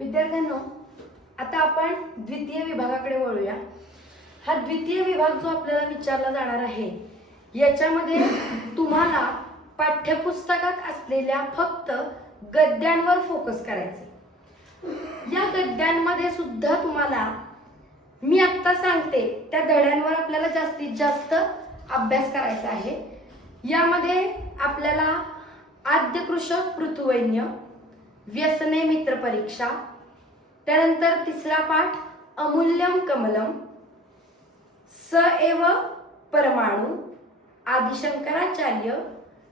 विद्यार्थ्यांनो आता आपण द्वितीय विभागाकडे वळूया. हा द्वितीय विभाग जो आपल्याला विचारला जाणार आहे याच्यामध्ये तुम्हाला पाठ्यपुस्तकात असलेल्या फक्त गद्यांवर फोकस करायचे या गद्यांमध्ये सुद्धा तुम्हाला मी आत्ता सांगते त्या धड्यांवर आपल्याला जास्तीत जास्त अभ्यास करायचा आहे. यामध्ये आपल्याला आद्यकृषक पृथुवैन्य व्यसने मित्र परीक्षा. त्यानंतर तिसरा पाठ अमूल्यम कमलम. स एव परमाणू. आदिशंकराचार्य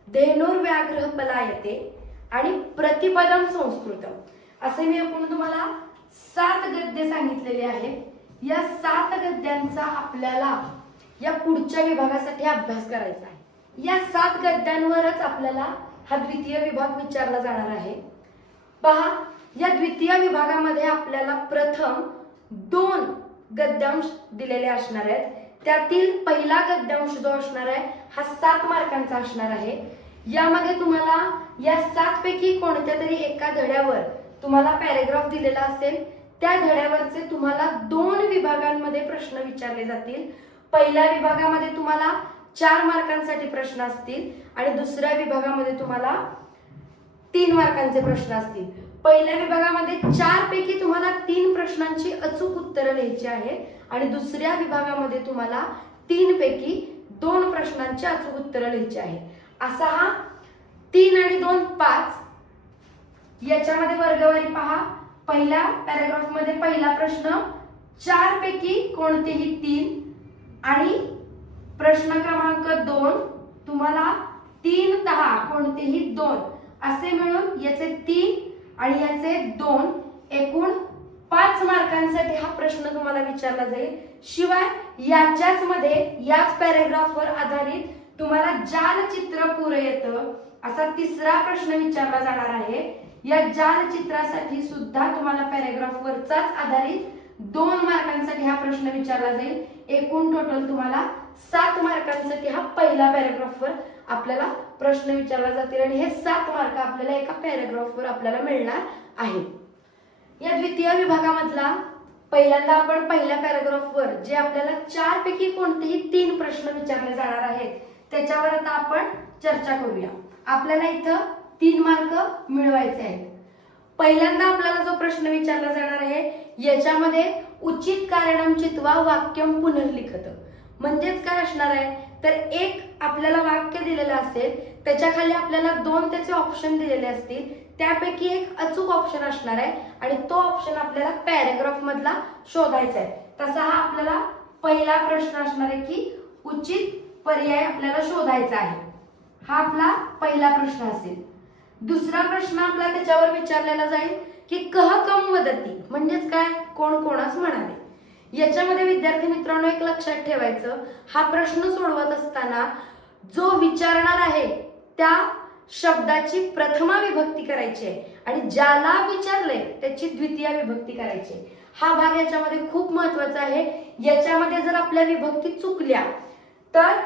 धेनुर्व्याघ्र पलायते आणि प्रतिपदम संस्कृतम. असे मी आपण तुम्हाला सात गद्य सांगितलेले आहेत. या सात गद्यांचा आपल्याला या पुढच्या विभागासाठी अभ्यास करायचा आहे. या सात गद्यांवरच आपल्याला हा द्वितीय विभाग विचारला जाणार आहे. पहा या द्वितीय विभागामध्ये आपल्याला प्रथम दोन गद्यांश दिलेले असणार आहेत. त्यातील पहिला गद्यांश जो असणार आहे हा सात मार्कांचा असणार आहे. यामध्ये तुम्हाला या सात पैकी कोणत्या तरी एका धड्यावर तुम्हाला पॅरेग्राफ दिलेला असेल त्या धड्यावरचे तुम्हाला दोन विभागांमध्ये प्रश्न विचारले जातील. पहिल्या विभागामध्ये तुम्हाला चार मार्कांसाठी प्रश्न असतील आणि दुसऱ्या विभागामध्ये तुम्हाला तीन मार्कांचे प्रश्न असतील. पहिल्या विभागामध्ये चार पैकी तुम्हाला तीन प्रश्नांची अचूक उत्तरं लिहायची आहे आणि दुसऱ्या विभागामध्ये तुम्हाला तीन पैकी दोन प्रश्नांची अचूक उत्तरं लिहायची आहे. असा हा तीन आणि दोन पाच. याच्यामध्ये वर्गवारी पहा. पहिल्या पॅराग्राफमध्ये पहिला प्रश्न चार पैकी कोणतेही तीन आणि प्रश्न क्रमांक दोन तुम्हाला तीन दहा कोणतेही दोन. असे मिळून याचे तीन आणि याचे दोन एकूण पाच मार्कांसाठी हा प्रश्न तुम्हाला विचारला जाईल. शिवाय याच्याच मध्ये याच पॅरेग्राफवर आधारित तुम्हाला जाल चित्र पुरं येतं असा तिसरा प्रश्न विचारला जाणार आहे. या जाल चित्रासाठी सुद्धा तुम्हाला पॅरेग्राफ वरचाच आधारित दोन मार्कांसाठी हा प्रश्न विचारला जाईल. एकूण टोटल तुम्हाला सात मार्कांसाठी हा पहिला पॅरेग्राफवर आपल्याला प्रश्न विचारला जातील आणि हे सात मार्क आपल्याला एका पॅरेग्राफवर आपल्याला मिळणार आहेत. या द्वितीय विभागामधला पहिल्यांदा आपण पहिल्या पॅराग्राफवर जे आपल्याला चार पैकी कोणतेही तीन प्रश्न विचारले जाणार आहेत त्याच्यावर आता आपण चर्चा करूया. आपल्याला इथं तीन मार्क मिळवायचे आहेत. पहिल्यांदा आपल्याला जो प्रश्न विचारला जाणार आहे याच्यामध्ये उचित कारणम चित्वा वाक्यम पुनर्लिखत. म्हणजेच काय असणार आहे? तर एक आपल्याला वाक्य दिलेलं असेल त्याच्याखाली आपल्याला दोन त्याचे ऑप्शन दिलेले असतील. त्यापैकी एक अचूक ऑप्शन असणार आहे आणि तो ऑप्शन आपल्याला पॅरेग्राफ मधला शोधायचा आहे. तसा हा आपल्याला पहिला प्रश्न असणार आहे की उचित पर्याय आपल्याला शोधायचा आहे. हा आपला पहिला प्रश्न असेल. दुसरा प्रश्न आपला त्याच्यावर विचारलेला जाईल की कह कम मदती म्हणजेच काय? कोण कोणास म्हणाले याच्यामध्ये विद्यार्थी मित्रांनो एक लक्षात ठेवायचं. हा प्रश्न सोडवत असताना जो विचारणार आहे त्या शब्दाची प्रथमा विभक्ती करायची आहे. आणि ज्याला विचारले त्याची द्वितीय विभक्ती करायची हा भाग याच्यामध्ये खूप महत्त्वाचा आहे. याच्यामध्ये जर आपल्या विभक्ती चुकल्या तर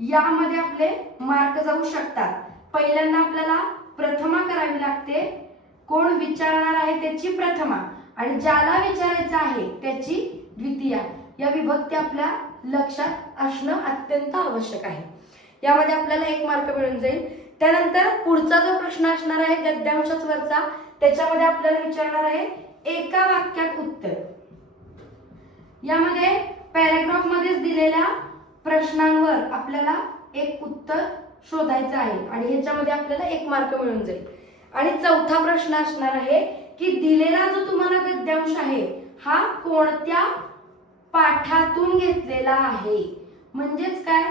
यामध्ये आपले मार्क जाऊ शकतात. पहिल्यांदा आपल्याला प्रथमा करावी लागते. कोण विचारणार आहे त्याची प्रथमा. आणि ज्याला विचारायचं आहे त्याची द्वितीय. या विभक्ती आपल्या लक्षात असणं अत्यंत आवश्यक आहे. यामध्ये आपल्याला एक मार्क मिळून जाईल. त्यानंतर पुढचा जो प्रश्न असणार आहे गद्यांशच वरचा त्याच्यामध्ये आपल्याला विचारणार आहे एका वाक्यात उत्तर. यामध्ये पॅरेग्राफ मध्येच दिलेल्या प्रश्नांवर आपल्याला एक उत्तर शोधायचं आहे आणि ह्याच्यामध्ये आपल्याला एक मार्क मिळून जाईल. आणि चौथा प्रश्न असणार आहे की दिलेला जो तुम्हाला गद्यांश आहे हा कोणत्या पाठातून घेतलेला आहे? म्हणजेच काय?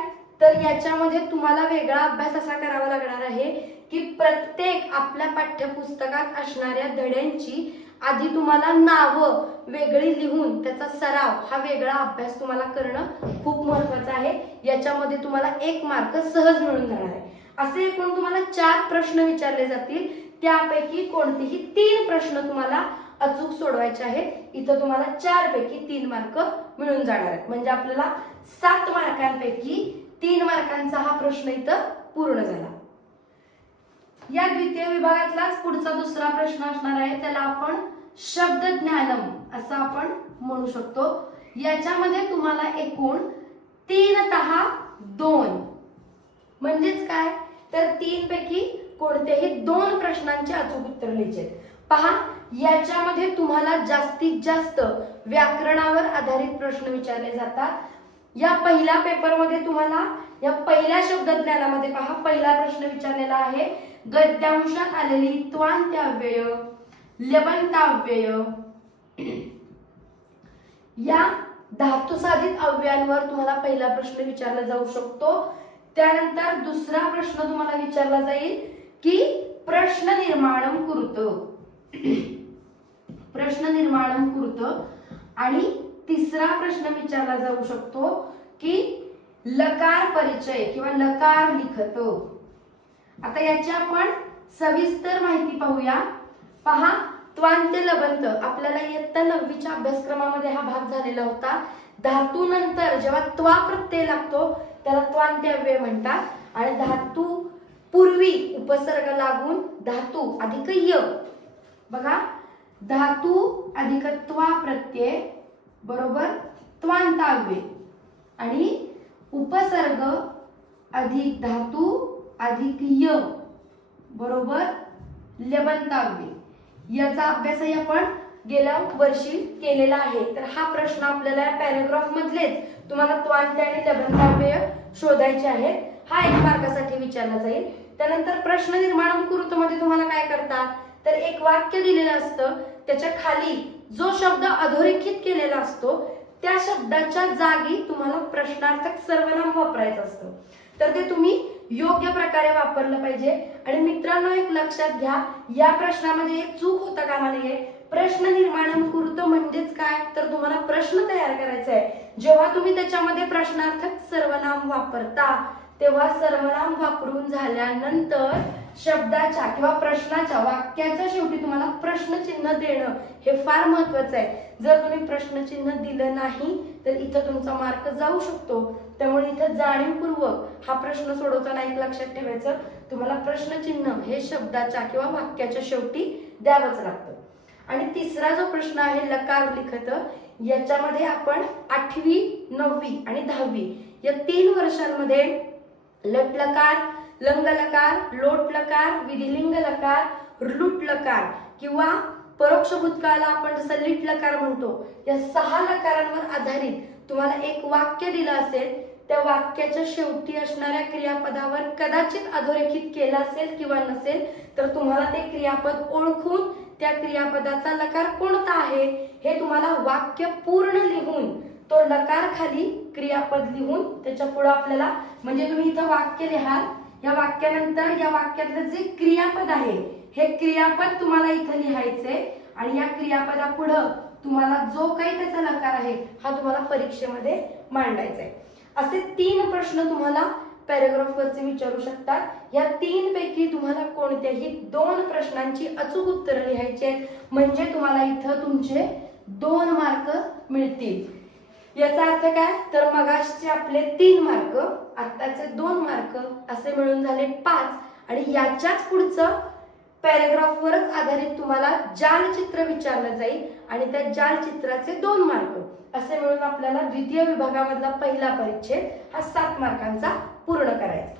तर याच्यामध्ये तुम्हाला वेगळा अभ्यास असा करावा लागणार आहे की प्रत्येक आपल्या पाठ्यपुस्तकात असणाऱ्या धड्यांची आधी तुम्हाला नावं वेगळी लिहून त्याचा सराव हा वेगळा अभ्यास तुम्हाला करणं खूप महत्वाचं आहे. याच्यामध्ये तुम्हाला एक मार्क सहज मिळून जाणार आहे. असे एकूण तुम्हाला चार प्रश्न विचारले जातील. त्यापैकी कोणतेही तीन प्रश्न तुम्हाला अचूक सोडवायचे आहेत. इथं तुम्हाला चार पैकी तीन मार्क मिळून जाणार आहेत. म्हणजे आपल्याला सात मार्कांपैकी तीन मार्कांचा हा प्रश्न इथं पूर्ण झाला. या द्वितीय विभागातलाच पुढचा दुसरा प्रश्न असणार आहे. त्याला आपण शब्द ज्ञानम असं आपण म्हणू शकतो. याच्यामध्ये तुम्हाला एकूण तीन दहा दोन. म्हणजेच काय? तर तीन पैकी कोणतेही दोन प्रश्नांचे अचूक उत्तर लिहायचे पहा याच्यामध्ये तुम्हाला जास्तीत जास्त व्याकरणावर आधारित प्रश्न विचारले जातात. या पहिल्या पेपरमध्ये तुम्हाला या पहिल्या शब्दज्ञानामध्ये पहा पहिला प्रश्न विचारलेला आहे. गद्यांशात आलेली त्वांत्याव्यय लवंताव्यय. या धातुसाधित अव्ययांवर तुम्हाला पहिला प्रश्न विचारला जाऊ शकतो. त्यानंतर दुसरा प्रश्न तुम्हाला विचारला जाईल की प्रश्न निर्माण कुरत. प्रश्न निर्माणम कुरत आणि तिसरा प्रश्न विचारला जाऊ शकतो की लकार परिचय किंवा लकार लिखत. आता याची आपण सविस्तर माहिती पाहूया. पहा त्वांत्य लबंत आपल्याला इयत्ता नववीच्या अभ्यासक्रमामध्ये हा भाग झालेला होता. धातू नंतर जेव्हा त्वा प्रत्यय लागतो त्याला त्वांत्यव्यय म्हणतात. आणि धातू पूर्वी उपसर्ग लागून धातू अधिक य. बघा धातू अधिक त्वा प्रत्यय बरोबर? त्वांताव्य. आणि उपसर्ग अधिक धातू अधिक य. बरोबर? लबंताव्य याचा अभ्यासही आपण गेल्या वर्षी केलेला आहे. तर हा प्रश्न आपल्याला पॅरेग्राफ मधलेच तुम्हाला त्वांत आणि लबंताव्य शोधायचे आहेत. हा एक मार्कासाठी विचारला जाईल. त्यानंतर प्रश्न निर्माण कृत मध्ये तुम्हाला काय करतात? वाक्य दिलेलं असतं त्याच्याखाली जो शब्द अधोरेखित केलेला असतो त्या शब्दाच्या जागी तुम्हाला प्रश्नार्थक सर्वनाम वापरायचं असतं. तर ते तुम्ही योग्य प्रकारे वापरलं पाहिजे. आणि मित्रांनो एक लक्षात घ्या या प्रश्नामध्ये एक चूक होता कामा नाहीये प्रश्न निर्माण कृत म्हणजेच काय? तर तुम्हाला प्रश्न तयार करायचा आहे. जेव्हा तुम्ही त्याच्यामध्ये प्रश्नार्थक सर्वनाम वापरता तेव्हा सर्वनाम वापरून झाल्यानंतर शब्दाच्या किंवा प्रश्नाच्या वाक्याच्या शेवटी तुम्हाला प्रश्नचिन्ह देणं हे फार महत्वाचं आहे. जर तुम्ही प्रश्नचिन्ह दिलं नाही तर इथं तुमचा मार्क जाऊ शकतो. त्यामुळे इथं जाणीवपूर्वक हा प्रश्न सोडवताना एक लक्षात ठेवायचं तुम्हाला प्रश्नचिन्ह हे शब्दाच्या किंवा वाक्याच्या शेवटी द्यावंच लागतं. आणि तिसरा जो प्रश्न आहे लकार लिखत याच्यामध्ये आपण आठवी नववी आणि दहावी या तीन वर्षांमध्ये लट लकार लंग लकार लोट लकार विधिलिंग लकार लुट लकार किंवा परोक्ष भूतकाळाला आपण जसं लिट लकार म्हणतो या सहा लकारांवर आधारित तुम्हाला एक वाक्य दिलं असेल त्या वाक्याच्या शेवटी असणाऱ्या क्रियापदावर कदाचित अधोरेखित केलं असेल किंवा नसेल तर तुम्हाला ते क्रियापद ओळखून त्या क्रियापदाचा लकार कोणता आहे हे तुम्हाला वाक्य पूर्ण लिहून तो लकार खाली क्रियापद लिहून त्याच्या पुढे आपल्याला म्हणजे तुम्ही इथं वाक्य लिहाल या वाक्यानंतर या वाक्यातलं जे क्रियापद आहे हे क्रियापद तुम्हाला इथं लिहायचंय. आणि या क्रियापदापुढं तुम्हाला जो काही त्याचा नकार आहे हा तुम्हाला परीक्षेमध्ये मांडायचा आहे असे तीन प्रश्न तुम्हाला पॅराग्राफ वरचे विचारू शकतात. या तीन पैकी तुम्हाला कोणत्याही दोन प्रश्नांची अचूक उत्तरं लिहायची आहेत. म्हणजे तुम्हाला इथं तुमचे दोन मार्क मिळतील. याचा अर्थ काय? तर मगाशचे आपले तीन मार्क आत्ताचे दोन मार्क असे मिळून झाले पाच. आणि याच्याच पुढचं पॅरेग्राफवरच आधारित तुम्हाला जालचित्र विचारलं जाईल. आणि त्या जालचित्राचे दोन मार्क असे मिळून आपल्याला द्वितीय विभागामधला पहिला परिच्छेद हा सात मार्कांचा पूर्ण करायचा.